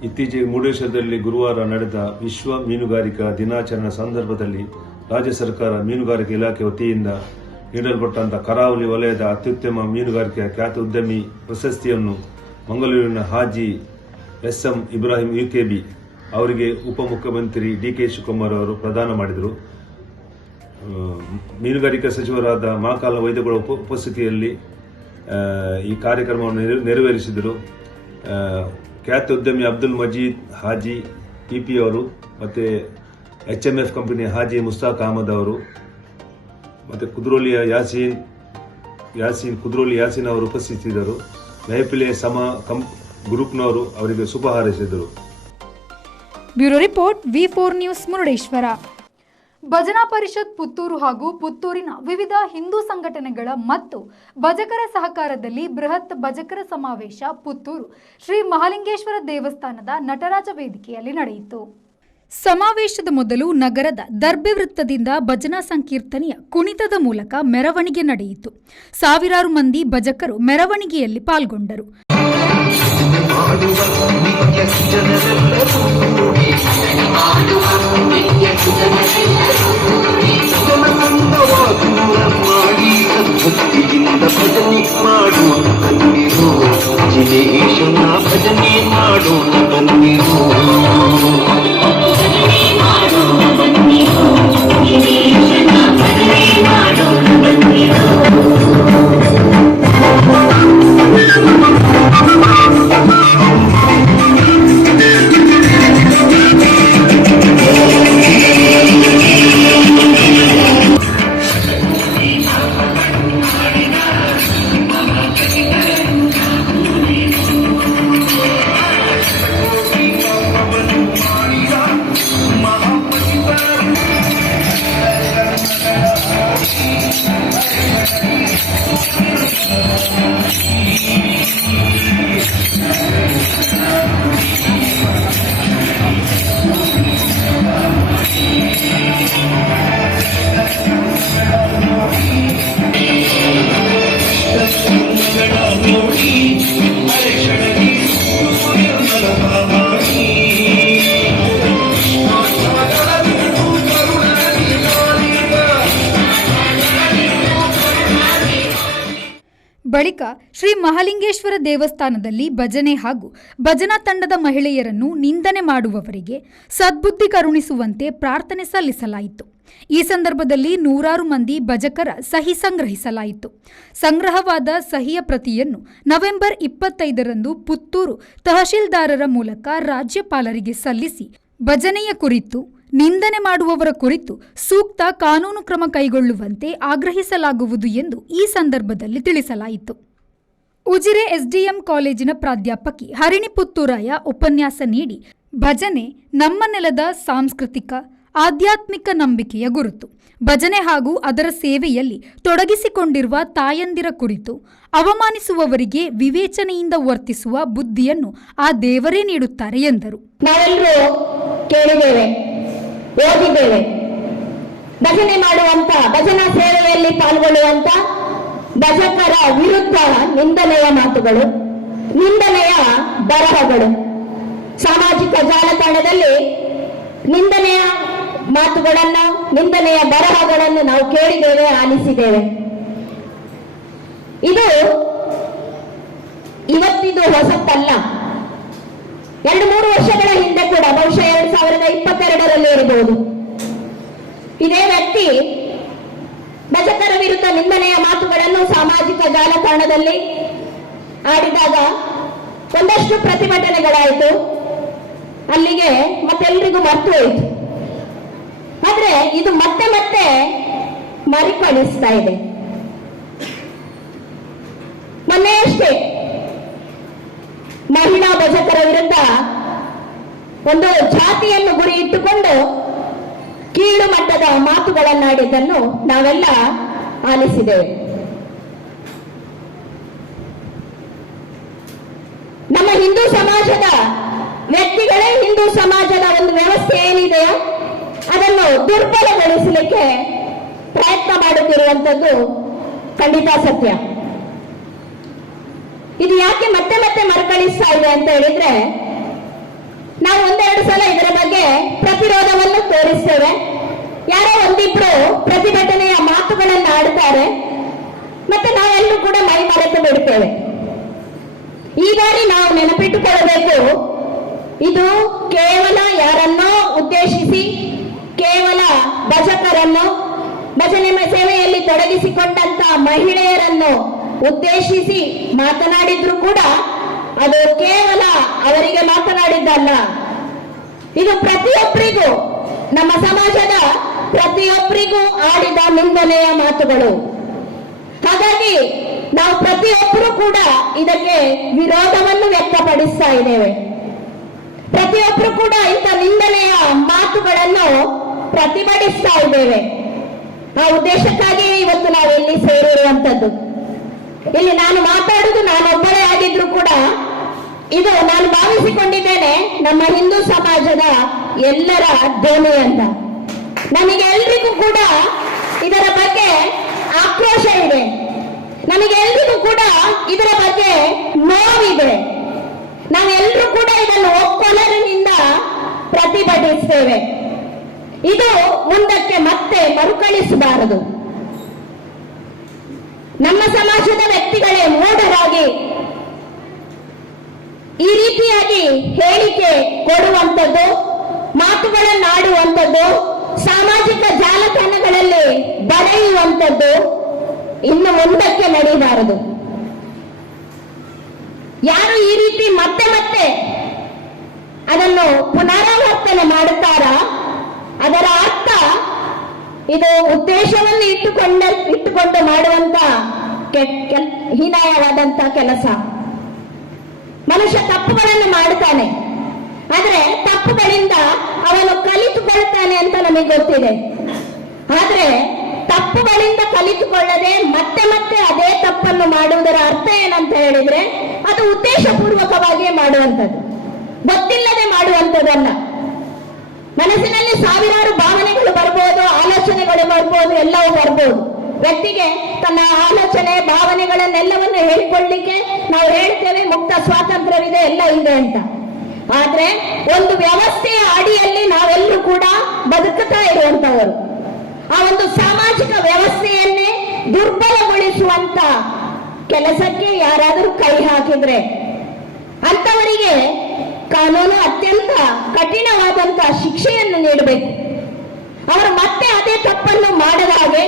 ಇತ್ತೀಚೆಗೆ ಮುರುಡೇಶ್ವರದಲ್ಲಿ ಗುರುವಾರ ನಡೆದ ವಿಶ್ವ ಮೀನುಗಾರಿಕಾ ದಿನಾಚರಣೆ ಸಂದರ್ಭದಲ್ಲಿ ರಾಜ್ಯ ಸರ್ಕಾರ ಮೀನುಗಾರಿಕೆ ಇಲಾಖೆ ವತಿಯಿಂದ ನೀಡಲ್ಪಟ್ಟಂತಹ ಕರಾವಳಿ ವಲಯದ ಅತ್ಯುತ್ತಮ ಮೀನುಗಾರಿಕೆಯ ಖ್ಯಾತ ಉದ್ಯಮಿ ಪ್ರಶಸ್ತಿಯನ್ನು ಮಂಗಳೂರಿನ ಹಾಜಿ SM ಇಬ್ರಾಹಿಂ UKB ಅವರಿಗೆ ಉಪಮುಖ್ಯಮಂತ್ರಿ DK ಶಿವಕುಮಾರ್ ಅವರು ಪ್ರದಾನ ಮಾಡಿದರು. ಮೀನುಗಾರಿಕಾ ಸಚಿವರಾದ ಮಾಕಾಲ ವೈದ್ಯಗಳ ಉಪಸ್ಥಿತಿಯಲ್ಲಿ ಈ ಕಾರ್ಯಕ್ರಮವನ್ನು ನೆರವೇರಿಸಿದರು. ಖ್ಯಾತ ಉದ್ಯಮಿ ಅಬ್ದುಲ್ ಮಜೀದ್ ಹಾಜಿ PP ಅವರು ಮತ್ತು HMF ಕಂಪನಿಯ ಹಾಜಿ ಮುಸ್ತಾಕ್ ಅಹಮದ್ ಅವರು ಮತ್ತು ಕುದ್ರೋಲಿಯ ಕುದ್ರೋಲಿ ಯಾಸೀನ್ ಅವರು ಉಪಸ್ಥಿತಿದ್ದರು. ಮೆಹಫಿಲೆ ಗ್ರೂಪ್ನವರು ಅವರಿಗೆ ಶುಭ ಹಾರೈಸಿದರು. Bureau report V4 news Murudeshwar. ಭಜನಾ ಪರಿಷತ್ ಪುತ್ತೂರು ಹಾಗೂ ಪುತ್ತೂರಿನ ವಿವಿಧ ಹಿಂದೂ ಸಂಘಟನೆಗಳ ಮತ್ತು ಭಜಕರ ಸಹಕಾರದಲ್ಲಿ ಬೃಹತ್ ಭಜಕರ ಸಮಾವೇಶ ಪುತ್ತೂರು ಶ್ರೀ ಮಹಾಲಿಂಗೇಶ್ವರ ದೇವಸ್ಥಾನದ ನಟರಾಜ ವೇದಿಕೆಯಲ್ಲಿ ನಡೆಯಿತು. ಸಮಾವೇಶದ ಮೊದಲು ನಗರದ ದರ್ಬೆ ವೃತ್ತದಿಂದ ಭಜನಾ ಸಂಕೀರ್ತನೆಯ ಕುಣಿತದ ಮೂಲಕ ಮೆರವಣಿಗೆ ನಡೆಯಿತು. ಸಾವಿರಾರು ಮಂದಿ ಭಜಕರು ಮೆರವಣಿಗೆಯಲ್ಲಿ ಪಾಲ್ಗೊಂಡರು. ಬಳಿಕ ಶ್ರೀ ಮಹಾಲಿಂಗೇಶ್ವರ ದೇವಸ್ಥಾನದಲ್ಲಿ ಭಜನೆ ಹಾಗೂ ಭಜನಾ ತಂಡದ ಮಹಿಳೆಯರನ್ನು ನಿಂದನೆ ಮಾಡುವವರಿಗೆ ಸದ್ಬುದ್ಧಿ ಕರುಣಿಸುವಂತೆ ಪ್ರಾರ್ಥನೆ ಸಲ್ಲಿಸಲಾಯಿತು. ಈ ಸಂದರ್ಭದಲ್ಲಿ ನೂರಾರು ಮಂದಿ ಭಜಕರ ಸಹಿ ಸಂಗ್ರಹಿಸಲಾಯಿತು. ಸಂಗ್ರಹವಾದ ಸಹಿಯ ಪ್ರತಿಯನ್ನು ನವೆಂಬರ್ 25ರಂದು ಪುತ್ತೂರು ತಹಶೀಲ್ದಾರರ ಮೂಲಕ ರಾಜ್ಯಪಾಲರಿಗೆ ಸಲ್ಲಿಸಿ ಭಜನೆಯ ಕುರಿತು ನಿಂದನೆ ಮಾಡುವವರ ಕುರಿತು ಸೂಕ್ತ ಕಾನೂನು ಕ್ರಮ ಕೈಗೊಳ್ಳುವಂತೆ ಆಗ್ರಹಿಸಲಾಗುವುದು ಎಂದು ಈ ಸಂದರ್ಭದಲ್ಲಿ ತಿಳಿಸಲಾಯಿತು. ಉಜಿರೆ ಎಸ್ಡಿಎಂ ಕಾಲೇಜಿನ ಪ್ರಾಧ್ಯಾಪಕಿ ಹರಿಣಿ ಪುತ್ತೂರಾಯ ಉಪನ್ಯಾಸ ನೀಡಿ ಭಜನೆ ನಮ್ಮ ನೆಲದ ಸಾಂಸ್ಕೃತಿಕ ಆಧ್ಯಾತ್ಮಿಕ ನಂಬಿಕೆಯ ಗುರುತು. ಭಜನೆ ಹಾಗೂ ಅದರ ಸೇವೆಯಲ್ಲಿ ತೊಡಗಿಸಿಕೊಂಡಿರುವ ತಾಯಂದಿರ ಕುರಿತು ಅವಮಾನಿಸುವವರಿಗೆ ವಿವೇಚನೆಯಿಂದ ವರ್ತಿಸುವ ಬುದ್ಧಿಯನ್ನು ಆ ದೇವರೇ ನೀಡುತ್ತಾರೆ ಎಂದರು. ನಾವೆಲ್ಲರೂ ಕೇಳಿದ್ದೇವೆ, ಓದಿದ್ದೇವೆ. ಭಜನೆ ಮಾಡುವಂತ, ಭಜನಾ ಸೇವೆಯಲ್ಲಿ ಪಾಲ್ಗೊಳ್ಳುವಂತ ಭಜಕರ ವಿರುದ್ಧ ನಿಂದನೆಯ ಮಾತುಗಳು, ನಿಂದನೆಯ ಬರಹಗಳು ಸಾಮಾಜಿಕ ಜಾಲತಾಣದಲ್ಲಿ ನಿಂದನೆಯ ಮಾತುಗಳನ್ನು, ನಿಂದನೆಯ ಬರಹಗಳನ್ನು ನಾವು ಕೇಳಿದ್ದೇವೆ, ಆಲಿಸಿದ್ದೇವೆ. ಇದು ಇವತ್ತಿದು ಹೊಸತಲ್ಲ. 2-3 ವರ್ಷಗಳ ಹಿಂದೆ ಕೂಡ, ಬಹುಶಃ 2022ರಲ್ಲಿ ಇರಬಹುದು, ಇದೇ ವ್ಯಕ್ತಿ ಭಜಕರ ವಿರುದ್ಧ ನಿಂದನೆಯ ಮಾತುಗಳನ್ನು ಸಾಮಾಜಿಕ ಜಾಲತಾಣದಲ್ಲಿ ಆಡಿದಾಗ ಒಂದಷ್ಟು ಪ್ರತಿಭಟನೆಗಳಾಯಿತು. ಅಲ್ಲಿಗೆ ಮತ್ತೆಲ್ಲರಿಗೂ ಮರ್ತು ಹೋಯಿತು. ಆದ್ರೆ ಇದು ಮತ್ತೆ ಮತ್ತೆ ಮರುಕಳಿಸ್ತಾ ಇದೆ. ಮೊನ್ನೆಯಷ್ಟೇ ಮಹಿಳಾ ಭಜಕರ ವಿರುದ್ಧ ಒಂದು ಜಾತಿಯನ್ನು ಗುರಿ ಇಟ್ಟುಕೊಂಡು ಕೀಳು ಮಟ್ಟದ ಮಾತುಗಳನ್ನಾಡಿದ್ದನ್ನು ನಾವೆಲ್ಲ ಆಲಿಸಿದ್ದೇವೆ. ನಮ್ಮ ಹಿಂದೂ ಸಮಾಜದ ವ್ಯಕ್ತಿಗಳೇ ಹಿಂದೂ ಸಮಾಜದ ಒಂದು ವ್ಯವಸ್ಥೆ ಏನಿದೆಯೋ ಅದನ್ನು ದುರ್ಬಲಗೊಳಿಸಲಿಕ್ಕೆ ಪ್ರಯತ್ನ ಮಾಡುತ್ತಿರುವಂತದ್ದು ಖಂಡಿತ ಸತ್ಯ. ಇದು ಯಾಕೆ ಮತ್ತೆ ಮತ್ತೆ ಮರುಕಳಿಸ್ತಾ ಇದೆ ಅಂತ ಹೇಳಿದ್ರೆ, ನಾವು 1-2 ಸಲ ಇದರ ಬಗ್ಗೆ ಪ್ರತಿರೋಧವನ್ನು ತೋರಿಸ್ತೇವೆ. ಯಾರೋ ಒಂದಿಬ್ರು ಪ್ರತಿಭಟನೆಯ ಮಾತುಗಳನ್ನು ಆಡ್ತಾರೆ, ಮತ್ತೆ ನಾವೆಲ್ಲರೂ ಕೂಡ ಮೈ ಮರೆತು ಬಿಡ್ತೇವೆ. ಈ ಬಾರಿ ನಾವು ನೆನಪಿಟ್ಟುಕೊಳ್ಳಬೇಕು, ಇದು ಕೇವಲ ಯಾರನ್ನೋ ಉದ್ದೇಶಿಸಿ, ಕೇವಲ ಭಜಕರನ್ನು, ಭಜನೆ ಸೇವೆಯಲ್ಲಿ ತೊಡಗಿಸಿಕೊಂಡಂತ ಮಹಿಳೆಯರನ್ನು ಉದ್ದೇಶಿಸಿ ಮಾತನಾಡಿದ್ರು ಕೂಡ ಅದು ಕೇವಲ ಅವರಿಗೆ ಮಾತನಾಡಿದ್ದಲ್ಲ. ಇದು ಪ್ರತಿಯೊಬ್ಬರಿಗೂ, ನಮ್ಮ ಸಮಾಜದ ಪ್ರತಿಯೊಬ್ಬರಿಗೂ ಆಡಿದ ನಿಂದನೆಯ ಮಾತುಗಳು. ಹಾಗಾಗಿ ನಾವು ಪ್ರತಿಯೊಬ್ಬರು ಕೂಡ ಇದಕ್ಕೆ ವಿರೋಧವನ್ನು ವ್ಯಕ್ತಪಡಿಸ್ತಾ ಇದ್ದೇವೆ. ಪ್ರತಿಯೊಬ್ಬರು ಕೂಡ ಇಂಥ ನಿಂದನೆಯ ಮಾತುಗಳನ್ನು ಪ್ರತಿಭಟಿಸ್ತಾ ಇದ್ದೇವೆ. ಆ ಉದ್ದೇಶಕ್ಕಾಗಿಯೇ ಇವತ್ತು ನಾವು ಇಲ್ಲಿ ಸೇರಿರುವಂತದ್ದು. ಇಲ್ಲಿ ನಾನು ಮಾತಾಡುವುದು ನಾನೊಬ್ಬಳೇ ಆಗಿದ್ರು ಕೂಡ ಇದು ನಾನು ಭಾವಿಸಿಕೊಂಡಿದ್ದೇನೆ ನಮ್ಮ ಹಿಂದೂ ಸಮಾಜದ ಎಲ್ಲರ ಧ್ವನಿ ಅಂತ. ನಮಗೆ ಎಲ್ರಿಗೂ ಕೂಡ ಇದರ ಬಗ್ಗೆ ಆಕ್ರೋಶ ಇದೆ, ನಮಗೆ ಎಲ್ರಿಗೂ ಕೂಡ ಇದರ ಬಗ್ಗೆ ನೋವಿದೆ. ನಾವೆಲ್ಲರೂ ಕೂಡ ಇದನ್ನು ಒಕ್ಕೊಲರಿನಿಂದ ಪ್ರತಿಭಟಿಸ್ತೇವೆ. ಇದು ಮುಂದಕ್ಕೆ ಮತ್ತೆ ಮರುಕಳಿಸಬಾರದು. ನಮ್ಮ ಸಮಾಜದ ವ್ಯಕ್ತಿಗಳೇ ಮೂಢರಾಗಿ ಈ ರೀತಿಯಾಗಿ ಹೇಳಿಕೆ ಕೊಡುವಂಥದ್ದು, ಮಾತುಗಳನ್ನಾಡುವಂಥದ್ದು, ಸಾಮಾಜಿಕ ಜಾಲತಾಣಗಳಲ್ಲಿ ಬರೆಯುವಂಥದ್ದು ಇನ್ನು ಮುಂದಕ್ಕೆ ನಡೆಯಬಾರದು. ಯಾರು ಈ ರೀತಿ ಮತ್ತೆ ಮತ್ತೆ ಅದನ್ನು ಪುನರಾವರ್ತನೆ ಮಾಡುತ್ತಾರಾ, ಅದರ ಅರ್ಥ ಇದು ಉದ್ದೇಶವನ್ನು ಇಟ್ಟುಕೊಂಡು ಮಾಡುವಂತ ಹೀನಾಯವಾದಂತ ಕೆಲಸ. ಮನುಷ್ಯ ತಪ್ಪುಗಳನ್ನು ಮಾಡುತ್ತಾನೆ, ಆದ್ರೆ ತಪ್ಪುಗಳಿಂದ ಅವನು ಕಲಿತುಕೊಳ್ತಾನೆ ಅಂತ ನಮಗೆ ಗೊತ್ತಿದೆ. ಆದ್ರೆ ತಪ್ಪುಗಳಿಂದ ಕಲಿತುಕೊಳ್ಳದೆ ಮತ್ತೆ ಮತ್ತೆ ಅದೇ ತಪ್ಪನ್ನು ಮಾಡುವುದರ ಅರ್ಥ ಏನಂತ ಹೇಳಿದ್ರೆ, ಅದು ಉದ್ದೇಶಪೂರ್ವಕವಾಗಿಯೇ ಮಾಡುವಂಥದ್ದು, ಗೊತ್ತಿಲ್ಲದೆ ಮಾಡುವಂಥದ್ದಲ್ಲ. ಮನಸ್ಸಿನಲ್ಲಿ ಸಾವಿರಾರು ಭಾವನೆಗಳು ಬರ್ಬೋದು, ಆಲೋಚನೆಗಳು ಬರ್ಬೋದು, ಎಲ್ಲವೂ ಬರ್ಬೋದು. ವ್ಯಕ್ತಿಗೆ ತನ್ನ ಆಲೋಚನೆ ಭಾವನೆಗಳನ್ನೆಲ್ಲವನ್ನು ಹೇಳಿಕೊಳ್ಳಲಿಕ್ಕೆ ನಾವು ಹೇಳ್ತೇವೆ ಮುಕ್ತ ಸ್ವಾತಂತ್ರ್ಯವಿದೆ, ಎಲ್ಲ ಇದೆ ಅಂತ. ಆದ್ರೆ ಒಂದು ವ್ಯವಸ್ಥೆಯ ಅಡಿಯಲ್ಲಿ ನಾವೆಲ್ಲರೂ ಕೂಡ ಬದುಕುತ್ತಾ ಇರುವಂತವರು. ಆ ಒಂದು ಸಾಮಾಜಿಕ ವ್ಯವಸ್ಥೆಯನ್ನೇ ದುರ್ಬಲಗೊಳಿಸುವಂತ ಕೆಲಸಕ್ಕೆ ಯಾರಾದರೂ ಕೈ ಹಾಕಿದ್ರೆ ಅಂತವರಿಗೆ ಕಾನೂನು ಅತ್ಯಂತ ಕಠಿಣವಾದಂತಹ ಶಿಕ್ಷೆಯನ್ನು ನೀಡಬೇಕು. ಅವರು ಮತ್ತೆ ಅದೇ ತಪ್ಪನ್ನು ಮಾಡದ ಹಾಗೆ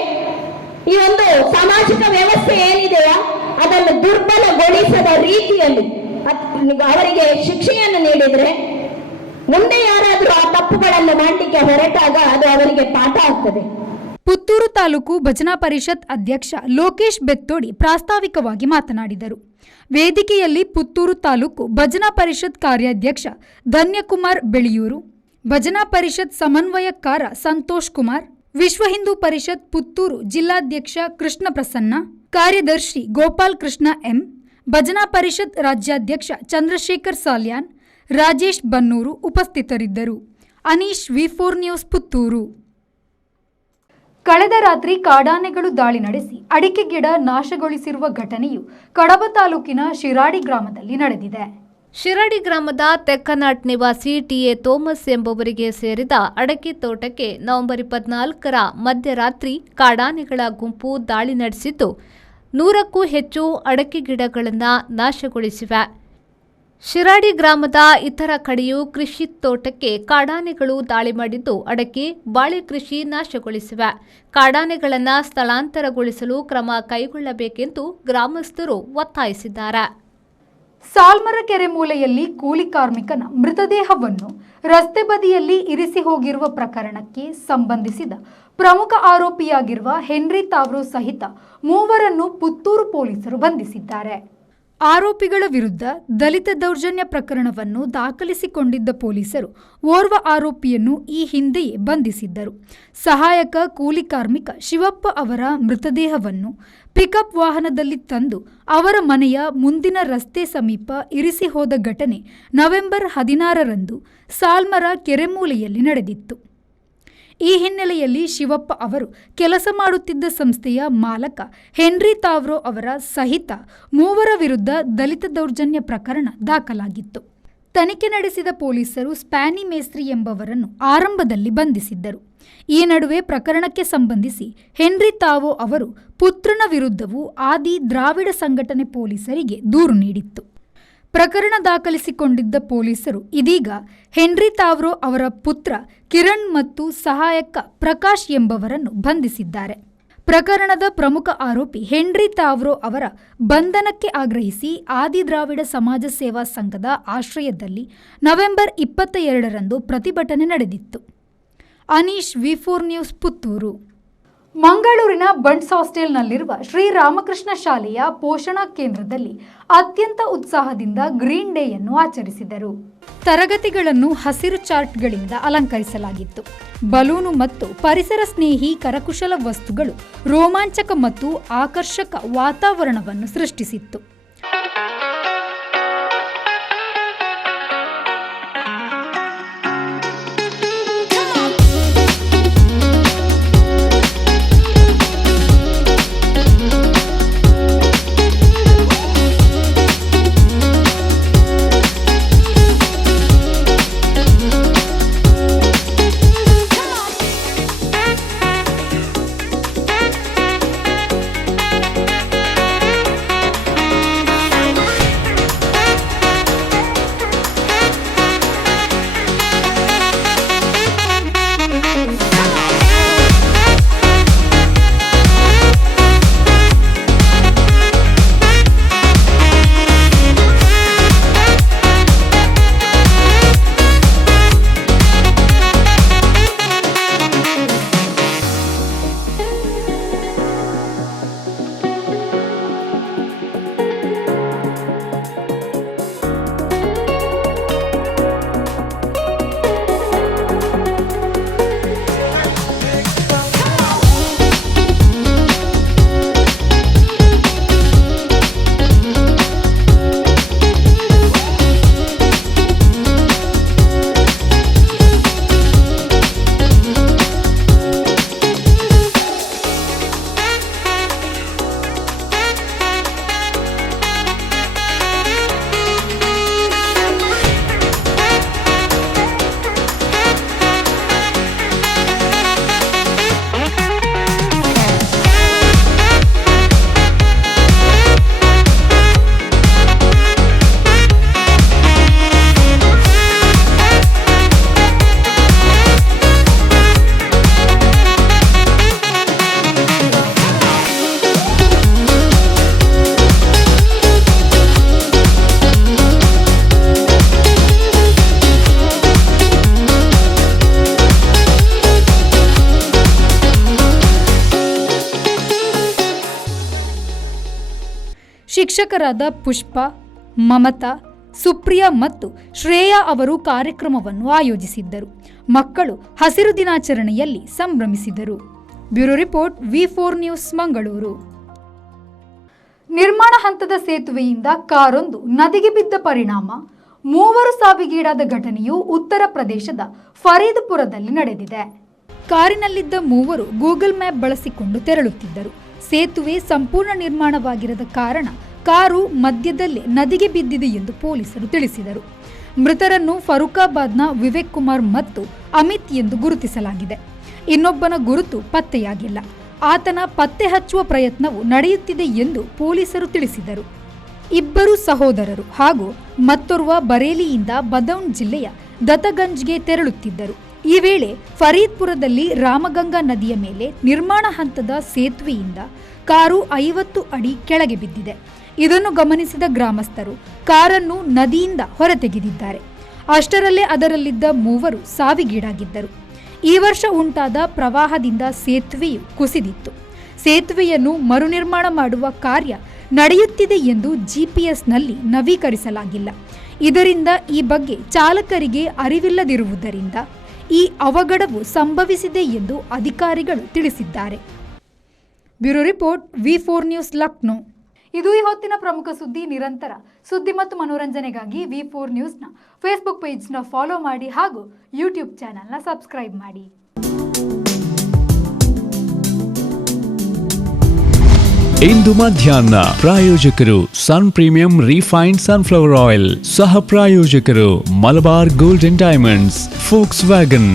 ಈ ಒಂದು ಸಾಮಾಜಿಕ ವ್ಯವಸ್ಥೆ ಏನಿದೆಯಾ ಅದನ್ನು ದುರ್ಬಲಗೊಳಿಸದ ರೀತಿಯಲ್ಲಿ ಅವರಿಗೆ ಶಿಕ್ಷೆಯನ್ನು ನೀಡಿದ್ರೆ ಮುಂದೆ ಯಾರಾದರೂ ಆ ತಪ್ಪುಗಳನ್ನು ಮಾಡಲಿಕ್ಕೆ ಹೊರಟಾಗ ಅದು ಅವರಿಗೆ ಪಾಠ ಆಗ್ತದೆ. ಪುತ್ತೂರು ತಾಲೂಕು ಭಜನಾ ಪರಿಷತ್ ಅಧ್ಯಕ್ಷ ಲೋಕೇಶ್ ಬೆತ್ತೋಡಿ ಪ್ರಾಸ್ತಾವಿಕವಾಗಿ ಮಾತನಾಡಿದರು. ವೇದಿಕೆಯಲ್ಲಿ ಪುತ್ತೂರು ತಾಲೂಕು ಭಜನಾ ಪರಿಷತ್ ಕಾರ್ಯಾಧ್ಯಕ್ಷ ಧನ್ಯಕುಮಾರ್ ಬೆಳೆಯೂರು, ಭಜನಾ ಪರಿಷತ್ ಸಮನ್ವಯಕಾರ ಸಂತೋಷ್ ಕುಮಾರ್, ವಿಶ್ವ ಹಿಂದೂ ಪರಿಷತ್ ಪುತ್ತೂರು ಜಿಲ್ಲಾಧ್ಯಕ್ಷ ಕೃಷ್ಣ ಪ್ರಸನ್ನ, ಕಾರ್ಯದರ್ಶಿ ಗೋಪಾಲ್ ಕೃಷ್ಣ ಎಂ, ಭಜನಾ ಪರಿಷತ್ ರಾಜ್ಯಾಧ್ಯಕ್ಷ ಚಂದ್ರಶೇಖರ್ ಸಾಲ್ಯಾನ್, ರಾಜೇಶ್ ಬನ್ನೂರು ಉಪಸ್ಥಿತರಿದ್ದರು. ಅನೀಶ್ ವಿ4 ನ್ಯೂಸ್ ಪುತ್ತೂರು. ಕಳೆದ ರಾತ್ರಿ ಕಾಡಾನೆಗಳು ದಾಳಿ ನಡೆಸಿ ಅಡಿಕೆ ಗಿಡ ನಾಶಗೊಳಿಸಿರುವ ಘಟನೆಯು ಕಡಬ ತಾಲೂಕಿನ ಶಿರಾಡಿ ಗ್ರಾಮದಲ್ಲಿ ನಡೆದಿದೆ. ಶಿರಾಡಿ ಗ್ರಾಮದ ತೆಕ್ಕನಾಟ್ ನಿವಾಸಿ ಟಿಎ ಥೋಮಸ್ ಎಂಬುವರಿಗೆ ಸೇರಿದ ಅಡಕೆ ತೋಟಕ್ಕೆ ನವೆಂಬರ್ 24ರ ಮಧ್ಯರಾತ್ರಿ ಕಾಡಾನೆಗಳ ಗುಂಪು ದಾಳಿ ನಡೆಸಿದ್ದು 100ಕ್ಕೂ ಹೆಚ್ಚು ಅಡಕೆ ಗಿಡಗಳನ್ನು ನಾಶಗೊಳಿಸಿವೆ. ಶಿರಾಡಿ ಗ್ರಾಮದ ಇತರ ಕಡೆಯೂ ಕೃಷಿ ತೋಟಕ್ಕೆ ಕಾಡಾನೆಗಳು ದಾಳಿ ಮಾಡಿದ್ದು ಅಡಕೆ, ಬಾಳೆ ಕೃಷಿ ನಾಶಗೊಳಿಸಿವೆ. ಕಾಡಾನೆಗಳನ್ನು ಸ್ಥಳಾಂತರಗೊಳಿಸಲು ಕ್ರಮ ಕೈಗೊಳ್ಳಬೇಕೆಂದು ಗ್ರಾಮಸ್ಥರು ಒತ್ತಾಯಿಸಿದ್ದಾರೆ. ಸಾಲ್ಮರ ಕೆರೆ ಮೂಲೆಯಲ್ಲಿ ಕೂಲಿ ಕಾರ್ಮಿಕನ ಮೃತದೇಹವನ್ನು ರಸ್ತೆ ಬದಿಯಲ್ಲಿ ಇರಿಸಿ ಹೋಗಿರುವ ಪ್ರಕರಣಕ್ಕೆ ಸಂಬಂಧಿಸಿದ ಪ್ರಮುಖ ಆರೋಪಿಯಾಗಿರುವ ಹೆನ್ರಿ ತಾವ್ರೋ ಸಹಿತ 3 ಪುತ್ತೂರು ಪೊಲೀಸರು ಬಂಧಿಸಿದ್ದಾರೆ. ಆರೋಪಿಗಳ ವಿರುದ್ಧ ದಲಿತ ದೌರ್ಜನ್ಯ ಪ್ರಕರಣವನ್ನು ದಾಖಲಿಸಿಕೊಂಡಿದ್ದ ಪೊಲೀಸರು ಓರ್ವ ಆರೋಪಿಯನ್ನು ಈ ಹಿಂದೆಯೇ ಬಂಧಿಸಿದ್ದರು. ಸಹಾಯಕ ಕೂಲಿ ಕಾರ್ಮಿಕ ಶಿವಪ್ಪ ಅವರ ಮೃತದೇಹವನ್ನು ಪಿಕಪ್ ವಾಹನದಲ್ಲಿ ತಂದು ಅವರ ಮನೆಯ ಮುಂದಿನ ರಸ್ತೆ ಸಮೀಪ ಇರಿಸಿ ಹೋದ ಘಟನೆ ನವೆಂಬರ್ 16ರಂದು ಸಾಲ್ಮರ ಕೆರೆಮೂಲೆಯಲ್ಲಿ ನಡೆದಿತ್ತು. ಈ ಹಿನ್ನೆಲೆಯಲ್ಲಿ ಶಿವಪ್ಪ ಅವರು ಕೆಲಸ ಮಾಡುತ್ತಿದ್ದ ಸಂಸ್ಥೆಯ ಮಾಲಕ ಹೆನ್ರಿ ತಾವ್ರೋ ಅವರ ಸಹಿತ 3 ವಿರುದ್ಧ ದಲಿತ ದೌರ್ಜನ್ಯ ಪ್ರಕರಣ ದಾಖಲಾಗಿತ್ತು. ತನಿಖೆ ನಡೆಸಿದ ಪೊಲೀಸರು ಸ್ಪ್ಯಾನಿ ಮೇಸ್ತ್ರಿ ಎಂಬವರನ್ನು ಆರಂಭದಲ್ಲಿ ಬಂಧಿಸಿದ್ದರು. ಈ ನಡುವೆ ಪ್ರಕರಣಕ್ಕೆ ಸಂಬಂಧಿಸಿ ಹೆನ್ರಿ ತಾವೋ ಅವರು ಪುತ್ರನ ವಿರುದ್ಧವೂ ಆದಿ ದ್ರಾವಿಡ ಸಂಘಟನೆ ಪೊಲೀಸರಿಗೆ ದೂರು ನೀಡಿತ್ತು. ಪ್ರಕರಣ ದಾಖಲಿಸಿಕೊಂಡಿದ್ದ ಪೊಲೀಸರು ಇದೀಗ ಹೆನ್ರಿ ತಾವ್ರೋ ಅವರ ಪುತ್ರ ಕಿರಣ್ ಮತ್ತು ಸಹಾಯಕ ಪ್ರಕಾಶ್ ಎಂಬವರನ್ನು ಬಂಧಿಸಿದ್ದಾರೆ. ಪ್ರಕರಣದ ಪ್ರಮುಖ ಆರೋಪಿ ಹೆನ್ರಿ ತಾವ್ರೋ ಅವರ ಬಂಧನಕ್ಕೆ ಆಗ್ರಹಿಸಿ ಆದಿ ದ್ರಾವಿಡ ಸಮಾಜ ಸೇವಾ ಸಂಘದ ಆಶ್ರಯದಲ್ಲಿ ನವೆಂಬರ್ 22ರಂದು ಪ್ರತಿಭಟನೆ ನಡೆದಿತ್ತು. ಅನೀಶ್ ವಿ4 ನ್ಯೂಸ್ ಪುತ್ತೂರು. ಮಂಗಳೂರಿನ ಬಂಟ್ಸ್ ಹಾಸ್ಟೆಲ್ನಲ್ಲಿರುವ ಶ್ರೀರಾಮಕೃಷ್ಣ ಶಾಲೆಯ ಪೋಷಣಾ ಕೇಂದ್ರದಲ್ಲಿ ಅತ್ಯಂತ ಉತ್ಸಾಹದಿಂದ ಗ್ರೀನ್ ಡೇಯನ್ನು ಆಚರಿಸಿದರು. ತರಗತಿಗಳನ್ನು ಹಸಿರು ಚಾರ್ಟ್ಗಳಿಂದ ಅಲಂಕರಿಸಲಾಗಿತ್ತು. ಬಲೂನು ಮತ್ತು ಪರಿಸರ ಸ್ನೇಹಿ ಕರಕುಶಲ ವಸ್ತುಗಳು ರೋಮಾಂಚಕ ಮತ್ತು ಆಕರ್ಷಕ ವಾತಾವರಣವನ್ನು ಸೃಷ್ಟಿಸಿತ್ತು. ಶಿಕ್ಷಕರಾದ ಪುಷ್ಪ, ಮಮತಾ, ಸುಪ್ರಿಯಾ ಮತ್ತು ಶ್ರೇಯಾ ಅವರು ಕಾರ್ಯಕ್ರಮವನ್ನು ಆಯೋಜಿಸಿದ್ದರು. ಮಕ್ಕಳು ಹಸಿರು ದಿನಾಚರಣೆಯಲ್ಲಿ ಸಂಭ್ರಮಿಸಿದರು. ಬ್ಯೂರೋ ರಿಪೋರ್ಟ್, ವಿ4 ನ್ಯೂಸ್, ಮಂಗಳೂರು. ನಿರ್ಮಾಣ ಹಂತದ ಸೇತುವೆಯಿಂದ ಕಾರೊಂದು ನದಿಗೆ ಬಿದ್ದ ಪರಿಣಾಮ 3 ಸಾವಿಗೀಡಾದ ಘಟನೆಯು ಉತ್ತರ ಪ್ರದೇಶದ ಫರೀದ್ಪುರದಲ್ಲಿ ನಡೆದಿದೆ. ಕಾರಿನಲ್ಲಿದ್ದ 3 ಗೂಗಲ್ ಮ್ಯಾಪ್ ಬಳಸಿಕೊಂಡು ತೆರಳುತ್ತಿದ್ದರು. ಸೇತುವೆ ಸಂಪೂರ್ಣ ನಿರ್ಮಾಣವಾಗಿರದ ಕಾರಣ ಕಾರು ಮಧ್ಯದಲ್ಲೇ ನದಿಗೆ ಬಿದ್ದಿದೆ ಎಂದು ಪೊಲೀಸರು ತಿಳಿಸಿದರು. ಮೃತರನ್ನು ಫರೂಕಾಬಾದ್ನ ವಿವೇಕ್ ಕುಮಾರ್ ಮತ್ತು ಅಮಿತ್ ಎಂದು ಗುರುತಿಸಲಾಗಿದೆ. ಇನ್ನೊಬ್ಬನ ಗುರುತು ಪತ್ತೆಯಾಗಿಲ್ಲ. ಆತನ ಪತ್ತೆ ಹಚ್ಚುವ ಪ್ರಯತ್ನವು ನಡೆಯುತ್ತಿದೆ ಎಂದು ಪೊಲೀಸರು ತಿಳಿಸಿದರು. ಇಬ್ಬರು ಸಹೋದರರು ಹಾಗೂ ಮತ್ತೋರ್ವ ಬರೇಲಿಯಿಂದ ಬದೌನ್ ಜಿಲ್ಲೆಯ ದತ್ತಗಂಜ್ಗೆ ತೆರಳುತ್ತಿದ್ದರು. ಈ ವೇಳೆ ಫರೀದ್ಪುರದಲ್ಲಿ ರಾಮಗಂಗಾ ನದಿಯ ಮೇಲೆ ನಿರ್ಮಾಣ ಹಂತದ ಸೇತುವೆಯಿಂದ ಕಾರು 50 ಅಡಿ ಕೆಳಗೆ ಬಿದ್ದಿದೆ. ಇದನ್ನು ಗಮನಿಸಿದ ಗ್ರಾಮಸ್ಥರು ಕಾರನ್ನು ನದಿಯಿಂದ ಹೊರತೆಗೆದಿದ್ದಾರೆ. ಅಷ್ಟರಲ್ಲೇ ಅದರಲ್ಲಿದ್ದ 3 ಸಾವಿಗೀಡಾಗಿದ್ದರು. ಈ ವರ್ಷ ಉಂಟಾದ ಪ್ರವಾಹದಿಂದ ಸೇತುವೆಯು ಕುಸಿದಿತ್ತು. ಸೇತುವೆಯನ್ನು ಮರುನಿರ್ಮಾಣ ಮಾಡುವ ಕಾರ್ಯ ನಡೆಯುತ್ತಿದೆ ಎಂದು ಜಿಪಿಎಸ್ನಲ್ಲಿ ನವೀಕರಿಸಲಾಗಿಲ್ಲ. ಇದರಿಂದ ಈ ಬಗ್ಗೆ ಚಾಲಕರಿಗೆ ಅರಿವಿಲ್ಲದಿರುವುದರಿಂದ ಈ ಅವಘಡವು ಸಂಭವಿಸಿದೆ ಎಂದು ಅಧಿಕಾರಿಗಳು ತಿಳಿಸಿದ್ದಾರೆ. ಬ್ಯೂರೋ ರಿಪೋರ್ಟ್, ವಿ4 ನ್ಯೂಸ್, ಲಕ್ನೋ. ಇದು ಈ ಹೊತ್ತಿನ ಪ್ರಮುಖ ಸುದ್ದಿ. ನಿರಂತರ ಸುದ್ದಿ ಮತ್ತು ಮನೋರಂಜನೆಗಾಗಿ ವಿ4 ನ್ಯೂಸ್ನ ಫೇಸ್ಬುಕ್ ಪೇಜ್ನ ಫಾಲೋ ಮಾಡಿ ಹಾಗೂ ಯೂಟ್ಯೂಬ್ ಚಾನೆಲ್ನ ಸಬ್ಸ್ಕ್ರೈಬ್ ಮಾಡಿ. ಇಂದು ಮಧ್ಯಾಹ್ನ ಪ್ರಾಯೋಜಕರು Sun Premium refined sunflower oil, ಸಹ ಪ್ರಾಯೋಜಕರು Malabar gold and diamonds, forks wagon.